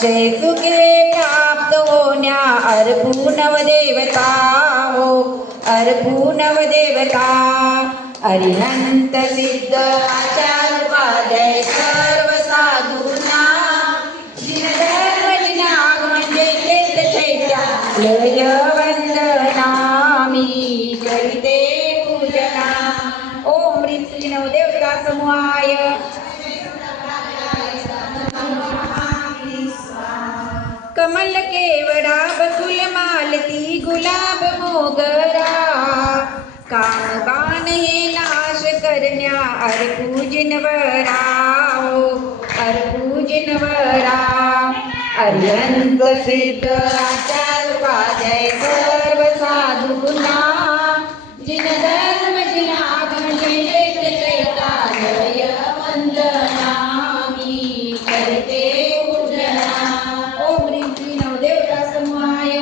अक्षय सुखे प्राप्त होण्या अर्पू नवदेवता हो अर्पू नवदेवता अरिहंत सिद्ध आचार्य उपाध्याय सर्व साधूंना जिनधर्म जिनागमन चैत्या लय वंदना मी करिते पूजना ओम ह्रीं श्री नवदेवता समूहाय कमल केवडा बकुल मालती गुलाब मोगरा कामबाण हे नाश करण्या अर्पूजिनवरा हो अर्पूजिनवरा अरिहंत सिद्ध आचार्य उपाध्याय सर्व साधूंना जिन धर्म जिन आगमन चैतालय वंदना मी करते पूजना ओम ह्रीं श्री नवदेवता समूहाय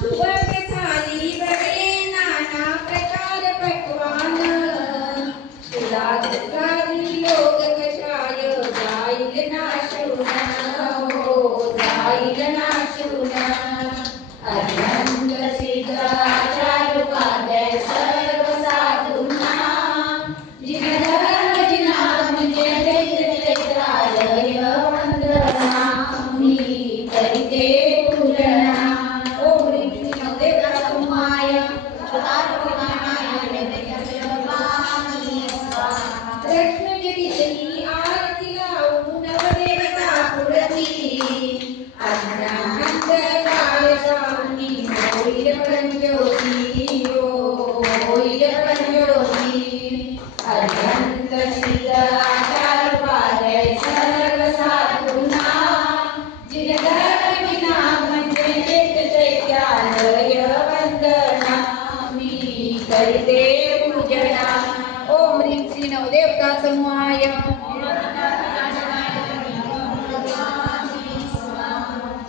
सुवर्ग थाली बगले नाना प्रकार पक्वान सुधारी लोक कषाय जाईल नाशून हो जाईल नाशून अरिहंत सिद्ध आचार्य उपाध्याय सर्व साधूंना जिन धर्म जिन आगमन चैतालय वंदना मी करिते पूजना ओम ह्रीं श्री नवदेवता समूहाय रत्नजडितली आरती लावून नवदेवता पुरती अंधकार जाऊनी होईल पंज्योती होईल पंज्योती अरिहंत सिद्ध आचार्य उपाध्याय सर्व साधूंना जिन धर्म जिन आगमन चैत्यालय वंदना मी करिते पूजना ओम ह्रीं श्री नवदेवता समूहाय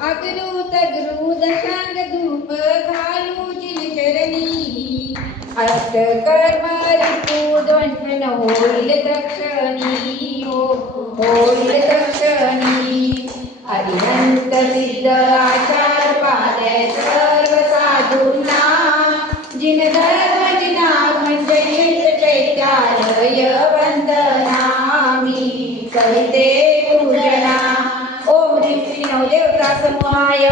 अगरू तगरू दशांग धूप घालू जिन चरणी अष्टकर्म ऋतू द्वंद्वन होईल दक्षिणी होईल दक्षिणी अरिहंत सिद्ध आचार्य उपाध्याय सर्व साधूंना जिन धर्म जिन आगमन चैत्यालय वंदना मी करिते पूजना ओम ह्रीं श्री नवदेवता समूहाय